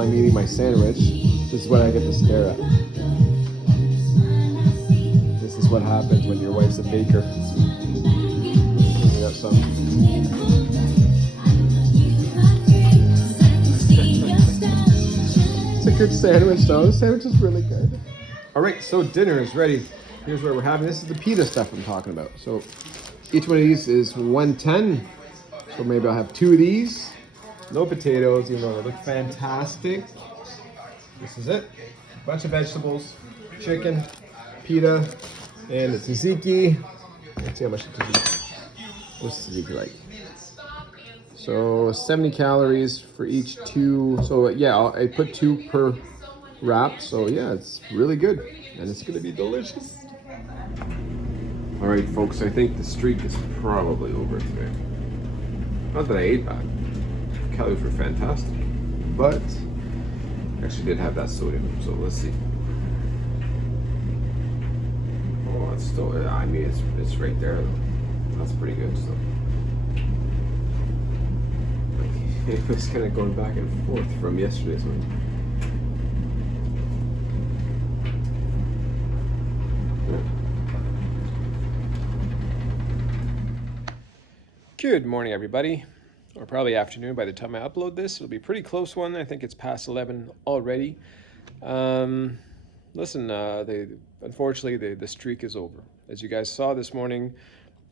while I'm eating my sandwich, this is what I get to stare at. This is what happens when your wife's a baker. Cleaning up some. It's a good sandwich though. The sandwich is really good. All right, so dinner is ready. Here's what we're having. This is the pita stuff I'm talking about. So each one of these is 110. So maybe I'll have 2 of these. No potatoes, even though they look fantastic. This is it. A bunch of vegetables, chicken, pita, and the tzatziki. Let's see how much the tzatziki. What's the tzatziki like? So 70 calories for each 2. So yeah, I put 2 per wrap. So yeah, it's really good, and it's gonna be delicious. All right, folks, I think the streak is probably over today. Not that I ate bad. Calories were fantastic, but I actually did have that sodium, so let's see. Oh, it's still, I mean, it's right there though. That's pretty good stuff. It was kind of going back and forth from yesterday's one. Good morning, everybody, or probably afternoon by the time I upload this. It'll be a pretty close one. I think it's past 11 already. Listen, unfortunately, the streak is over. As you guys saw this morning,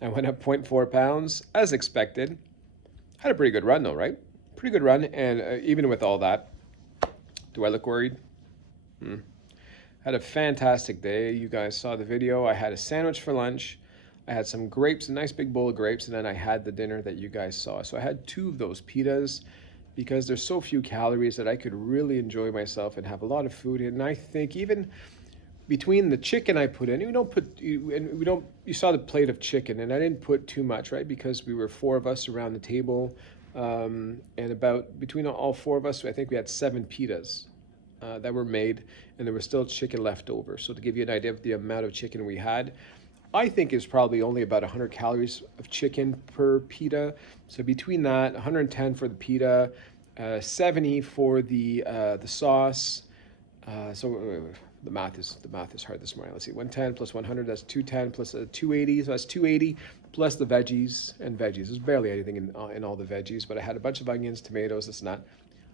I went up 0.4 pounds, as expected. Had a pretty good run, though, right? Pretty good run, and even with all that, do I look worried? Had a fantastic day. You guys saw the video. I had a sandwich for lunch. I had some grapes, a nice big bowl of grapes, and then I had the dinner that you guys saw. So I had 2 of those pitas because there's so few calories that I could really enjoy myself and have a lot of food. And I think even between the chicken I put in, you saw the plate of chicken, and I didn't put too much, right? Because we were 4 of us around the table, and between all 4 of us, I think we had 7 pitas that were made, and there was still chicken left over. So to give you an idea of the amount of chicken we had, I think is probably only about 100 calories of chicken per pita. So between that, 110 for the pita, 70 for the sauce. The math is hard this morning. Let's see, 110 plus 100, that's 210 plus 280, so that's 280 plus the veggies and veggies. There's barely anything in all the veggies, but I had a bunch of onions, tomatoes, this and that.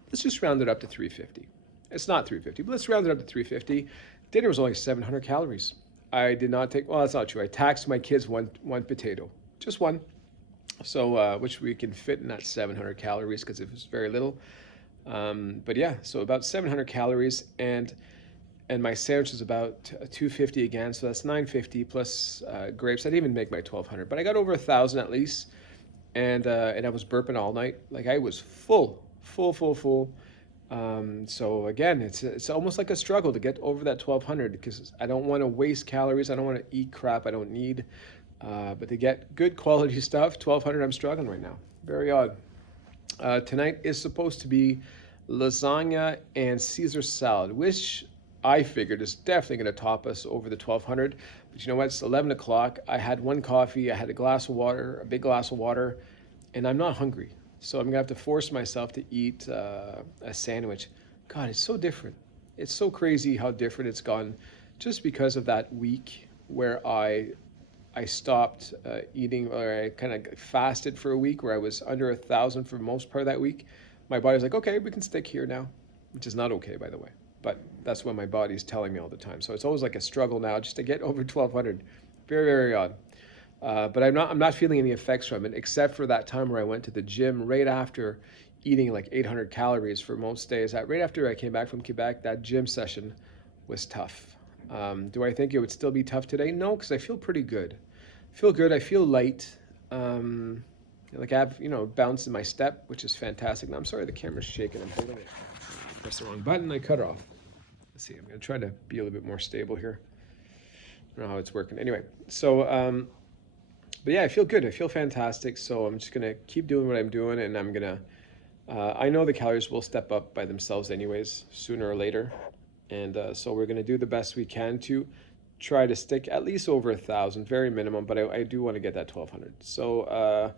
Let's just round it up to 350. It's not 350, but let's round it up to 350. Dinner was only 700 calories. I did not take, well, that's not true. I taxed my kids one potato, just one. So, which we can fit in that 700 calories because it was very little. But yeah, so about 700 calories, and my sandwich is about 250 again. So that's 950 plus grapes. I didn't even make my 1200, but I got over 1,000 at least. And I was burping all night. Like I was full. So again, it's almost like a struggle to get over that 1200 because I don't want to waste calories. I don't want to eat crap I don't need. But to get good quality stuff, 1200, I'm struggling right now. Very odd. Tonight is supposed to be lasagna and Caesar salad, which I figured is definitely going to top us over the 1200. But you know what? It's 11 o'clock. I had 1 coffee. I had a glass of water, a big glass of water, and I'm not hungry. So I'm gonna have to force myself to eat a sandwich. God, it's so different. It's so crazy how different it's gone just because of that week where I stopped eating, or I kind of fasted for a week where I was under 1,000 for most part of that week. My body's like, okay, we can stick here now, which is not okay, by the way. But that's what my body's telling me all the time. So it's always like a struggle now just to get over 1,200. Very, very odd. But I'm not feeling any effects from it, except for that time where I went to the gym right after eating like 800 calories for most days. Right after I came back from Quebec, that gym session was tough. Do I think it would still be tough today? No, because I feel pretty good. I feel good. I feel light. Like I have, bounce in my step, which is fantastic. Now, I'm sorry the camera's shaking. I'm holding it. Press the wrong button. I cut it off. Let's see. I'm going to try to be a little bit more stable here. I don't know how it's working. Anyway, so... But yeah, I feel good. I feel fantastic. So I'm just going to keep doing what I'm doing, and I'm going to, I know the calories will step up by themselves anyways, sooner or later. And so we're going to do the best we can to try to stick at least over 1,000, very minimum, but I do want to get that 1,200. So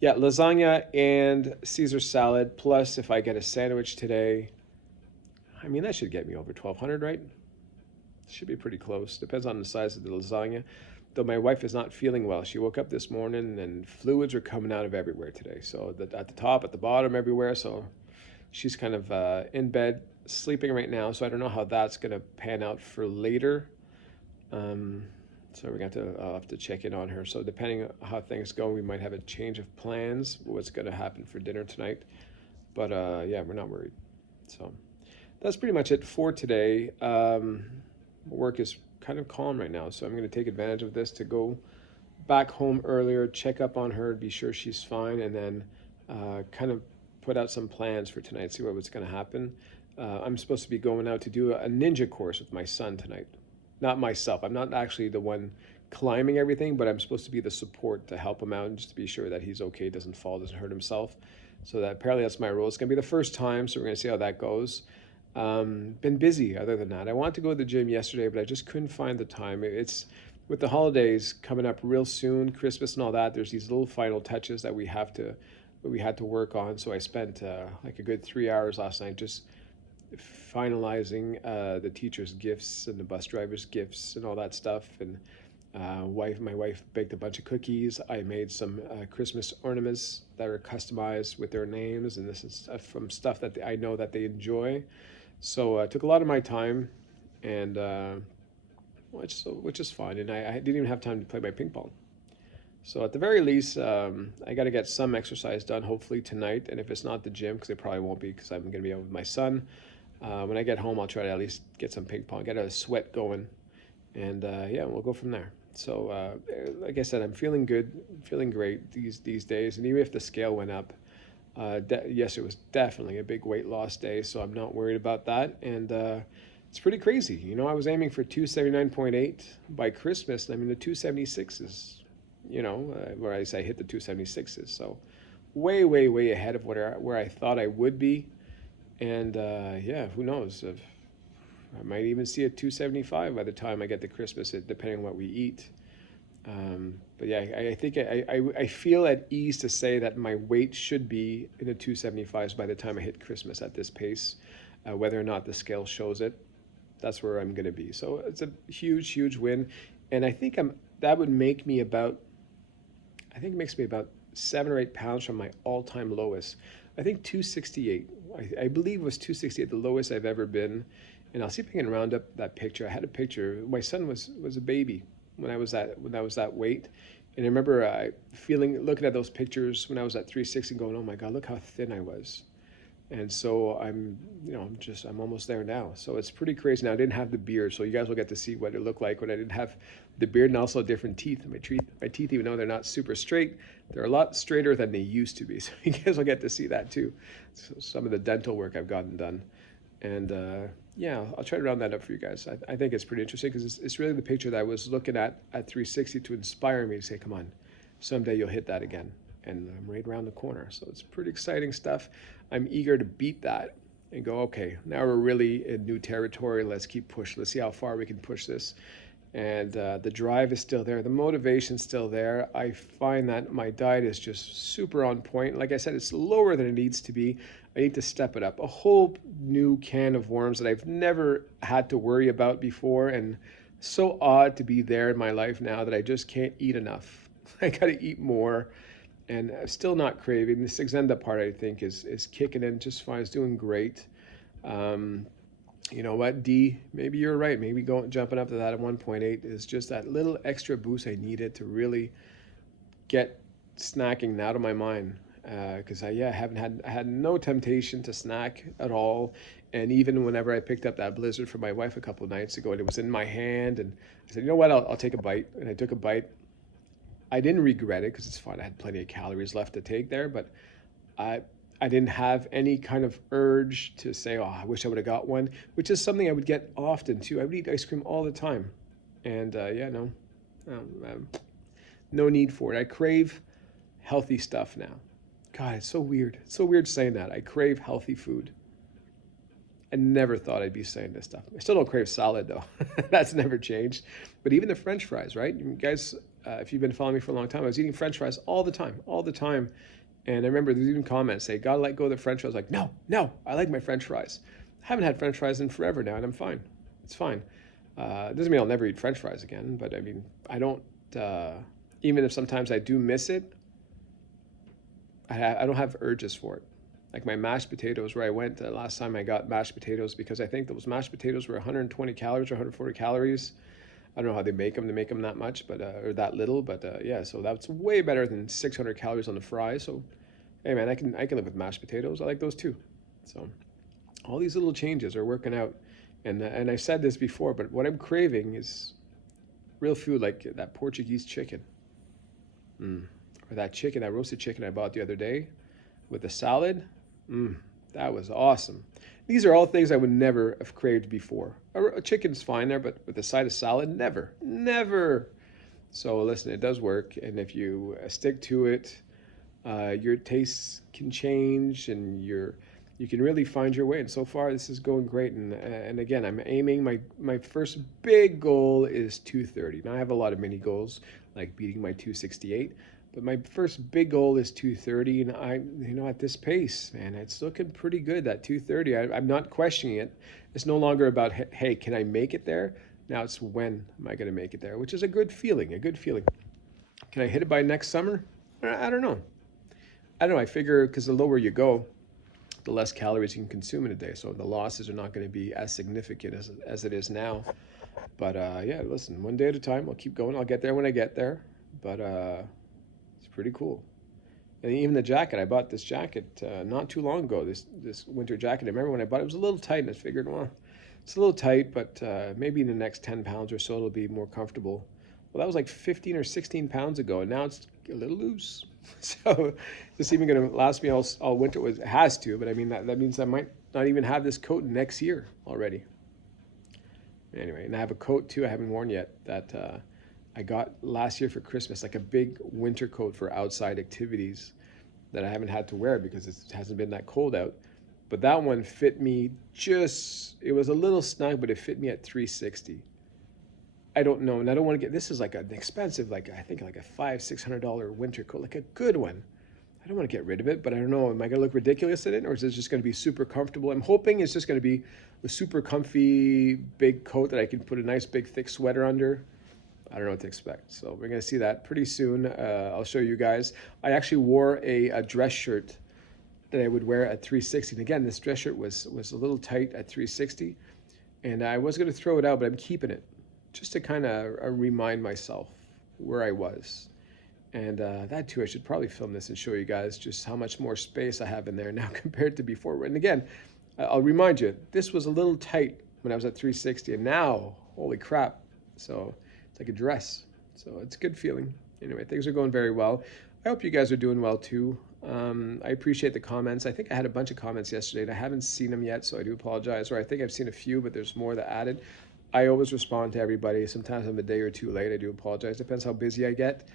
yeah, lasagna and Caesar salad, plus if I get a sandwich today, I mean, that should get me over 1200, right? Should be pretty close. Depends on the size of the lasagna. Though my wife is not feeling well. She woke up this morning and fluids are coming out of everywhere today. So at the top, at the bottom, everywhere. So she's kind of in bed, sleeping right now. So I don't know how that's going to pan out for later. Um, so we're going to have to check in on her. So depending on how things go, we might have a change of plans. What's going to happen for dinner tonight? But yeah, we're not worried. So that's pretty much it for today. Work is kind of calm right now, so I'm going to take advantage of this to go back home earlier, check up on her, be sure she's fine, and then kind of put out some plans for tonight, see what's going to happen. I'm supposed to be going out to do a ninja course with my son tonight. Not myself. I'm not actually the one climbing everything, but I'm supposed to be the support to help him out and just to be sure that he's okay, doesn't fall, doesn't hurt himself. So that apparently that's my role. It's going to be the first time, so we're going to see how that goes. Been busy other than that. I wanted to go to the gym yesterday, but I just couldn't find the time. It's with the holidays coming up real soon, Christmas and all that. There's these little final touches that we had to work on. So I spent like a good 3 hours last night just finalizing the teachers' gifts and the bus drivers' gifts and all that stuff. And my wife baked a bunch of cookies. I made some Christmas ornaments that are customized with their names, and this is from stuff that I know that they enjoy. So it took a lot of my time, and which is fun. And I didn't even have time to play my ping pong. So at the very least, I got to get some exercise done, hopefully tonight. And if it's not the gym, because it probably won't be, because I'm going to be out with my son. When I get home, I'll try to at least get some ping pong, get a sweat going, and yeah, we'll go from there. So like I said, I'm feeling good, feeling great these days. And even if the scale went up, yes, it was definitely a big weight loss day, so I'm not worried about that. And it's pretty crazy. You know, I was aiming for 279.8 by Christmas, and I mean, the 276s, you know, where I hit the 276s. So way, way, way ahead of where I thought I would be. And yeah, who knows? If I might even see a 275 by the time I get to Christmas, depending on what we eat. But yeah, I think I feel at ease to say that my weight should be in the 275s by the time I hit Christmas at this pace. Whether or not the scale shows it, that's where I'm going to be. So it's a huge, huge win. And I think that would make me about, I think it makes me about 7 or 8 pounds from my all-time lowest. I think 268. I believe it was 268, the lowest I've ever been. And I'll see if I can round up that picture. I had a picture. My son was a baby when I was that weight, and I remember looking at those pictures when I was at 360, going, "Oh my God, look how thin I was." And so I'm almost there now. So it's pretty crazy. Now I didn't have the beard, so you guys will get to see what it looked like when I didn't have the beard, and also different teeth. My teeth, even though they're not super straight, they're a lot straighter than they used to be. So you guys will get to see that too. So some of the dental work I've gotten done. And yeah, I'll try to round that up for you guys. I think it's pretty interesting because it's really the picture that I was looking at 360 to inspire me to say, come on, someday you'll hit that again. And I'm right around the corner. So it's pretty exciting stuff. I'm eager to beat that and go, okay, now we're really in new territory. Let's keep pushing. Let's see how far we can push this. And the drive is still there. The motivation's still there. I find that my diet is just super on point. Like I said, it's lower than it needs to be. I need to step it up. A whole new can of worms that I've never had to worry about before. And so odd to be there in my life now that I just can't eat enough. I got to eat more. And still not craving. The Saxenda part, I think, is kicking in just fine. It's doing great. You know what, D? Maybe you're right. Maybe jumping up to that at 1.8 is just that little extra boost I needed to really get snacking out of my mind. Because I had no temptation to snack at all. And even whenever I picked up that Blizzard for my wife a couple of nights ago, and it was in my hand, and I said, you know what, I'll take a bite. And I took a bite. I didn't regret it because it's fine. I had plenty of calories left to take there, but I didn't have any kind of urge to say, oh, I wish I would have got one, which is something I would get often too. I would eat ice cream all the time. And yeah, no need for it. I crave healthy stuff now. God, it's so weird. It's so weird saying that. I crave healthy food. I never thought I'd be saying this stuff. I still don't crave salad though. That's never changed. But even the French fries, right? You guys, if you've been following me for a long time, I was eating French fries all the time. And I remember there's even comments say, gotta let go of the French fries. I was like, no, I like my French fries. Haven't had French fries in forever now, and I'm fine. It's fine. Doesn't mean I'll never eat French fries again, but I mean, I don't. Even if sometimes I do miss it, I don't have urges for it. Like my mashed potatoes, where I went last time I got mashed potatoes, because I think those mashed potatoes were 120 calories or 140 calories. I don't know how they make them. They make them that much, but or that little, but yeah. So that's way better than 600 calories on the fries. So hey, man, I can live with mashed potatoes. I like those too. So all these little changes are working out, and I said this before, but what I'm craving is real food like that Portuguese chicken, or that chicken, that roasted chicken I bought the other day with the salad. Mm, that was awesome. These are all things I would never have craved before. A chicken's fine there, but with a side of salad, never, never. So listen, it does work, and if you stick to it, your tastes can change, and you can really find your way. And so far, this is going great. And again, I'm aiming. My first big goal is 230. Now I have a lot of mini goals, like beating my 268. But my first big goal is 230, and at this pace, man, it's looking pretty good. That 230, I'm not questioning it. It's no longer about, hey, can I make it there? Now it's when am I going to make it there, which is a good feeling. A good feeling. Can I hit it by next summer? I don't know. I don't know. I figure because the lower you go, the less calories you can consume in a day. So the losses are not going to be as significant as it is now. But yeah, listen, one day at a time. I'll keep going. I'll get there when I get there. But it's pretty cool. And even the jacket, I bought this jacket not too long ago, this winter jacket. I remember when I bought it, it was a little tight, and I figured, well, it's a little tight, but maybe in the next 10 pounds or so, it'll be more comfortable. Well, that was like 15 or 16 pounds ago, and now it's a little loose. So this even going to last me all winter. It has to, but I mean, that means I might not even have this coat next year already. Anyway, and I have a coat too I haven't worn yet that I got last year for Christmas, like a big winter coat for outside activities that I haven't had to wear because it hasn't been that cold out. But that one fit me it was a little snug, but it fit me at 360. I don't know, and I don't want to get, this is like an expensive, like I think like a $500-600 winter coat, like a good one. I don't want to get rid of it, but I don't know, am I going to look ridiculous in it, or is it just going to be super comfortable? I'm hoping it's just going to be a super comfy big coat that I can put a nice big thick sweater under. I don't know what to expect. So we're going to see that pretty soon. I'll show you guys. I actually wore a dress shirt that I would wear at 360. And again, this dress shirt was a little tight at 360. And I was going to throw it out, but I'm keeping it just to kind of remind myself where I was. And that too, I should probably film this and show you guys just how much more space I have in there now compared to before. And again, I'll remind you, this was a little tight when I was at 360, and now, holy crap. So it's like a dress. So it's a good feeling. Anyway, things are going very well. I hope you guys are doing well too. I appreciate the comments. I think I had a bunch of comments yesterday and I haven't seen them yet, so I do apologize. Or I think I've seen a few, but there's more that added. I always respond to everybody. Sometimes I'm a day or two late. I do apologize. Depends how busy I get.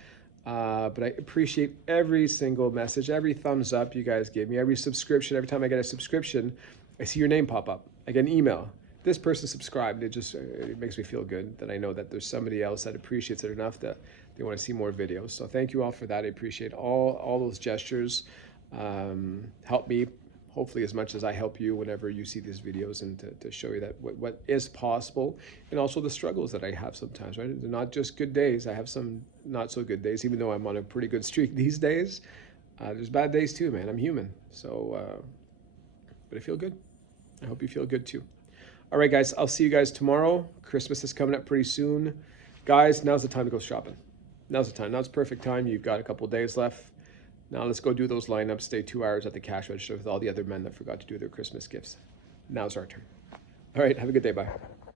But I appreciate every single message, every thumbs up you guys give me, every subscription. Every time I get a subscription, I see your name pop up. I get an email. This person subscribed. It makes me feel good that I know that there's somebody else that appreciates it enough that they want to see more videos. So thank you all for that. I appreciate all those gestures. Help me, hopefully, as much as I help you whenever you see these videos, and to show you that what is possible, and also the struggles that I have sometimes, right? They're not just good days. I have some not so good days, even though I'm on a pretty good streak these days. There's bad days too, man. I'm human. So, but I feel good. I hope you feel good too. All right, guys, I'll see you guys tomorrow. Christmas is coming up pretty soon. Guys, now's the time to go shopping. Now's the time. Now's the perfect time. You've got a couple days left. Now let's go do those lineups, stay 2 hours at the cash register with all the other men that forgot to do their Christmas gifts. Now's our turn. All right, have a good day. Bye.